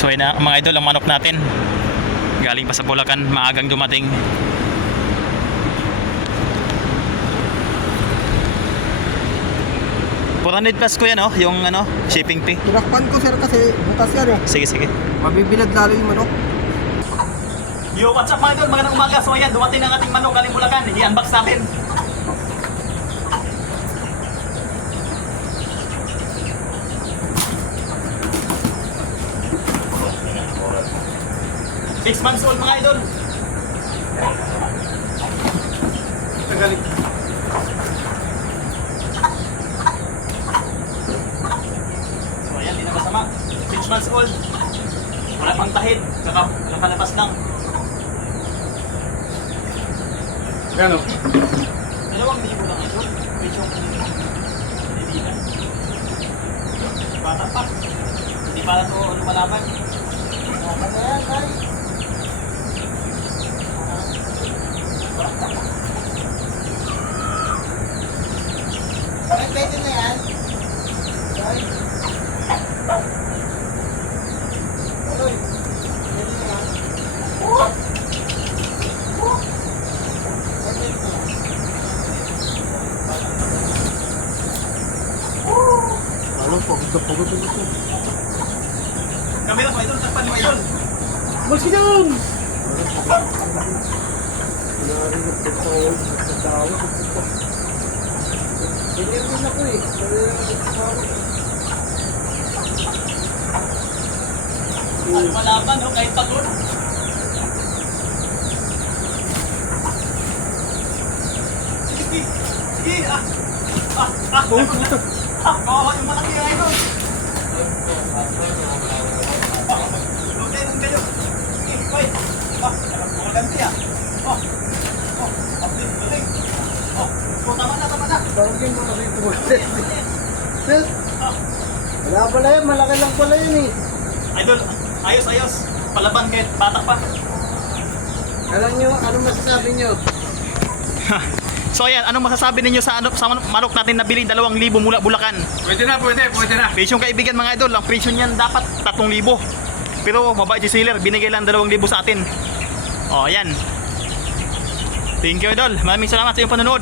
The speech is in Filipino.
So yun na mga idol, ang manok natin galing pa sa Bulacan, maagang dumating. $400 ko yan, oh, yung ano, shipping fee. Tinakpan ko sir kasi butas yan eh. Sige, sige. Mabibilad lalo yung manok. Yo, what's up mga idol? Magandang umaga. So ayan, dumating ang ating manok galing Bulacan. I-unbox natin. Six months old mga idol. Tagaling. So ayan, di na masama. 6 months old. Wala pang tahid. Saka nakalabas lang. Gano? 2,000 lang idol. Medyo kaibigan. Bata pa. Hindi pala ito lumalaban. Ano na yan, tay? Pwede na yan? Tay? Aloy, pwede na yan? Ano, pagod ito. Kami lang mga idol. Takpan mga idol. Mas yun! Pinirmin ako eh. Lumalaban, no? Kahit pagod. Sige, sige. Kawawa yung malaki yung idol. Lunay kayo. Sige, wait. Magaganti ah. Abdin, galing. Tama na. Tawagin mo na rito. Wala pala yan, malaki lang pala yun eh. Idol, ayos. Palaban kahit bata pa. Alam nyo, ano masasabi nyo? So ayan, anong masasabi ninyo sa manok natin na biling 2,000 mula Bulacan? Pwede na. Presyong kaibigan mga idol, ang presyo niyan dapat 3,000. Pero mabait si seller, binigay lang 2,000 sa atin. O, ayan. Thank you idol, maraming salamat sa iyong panonood.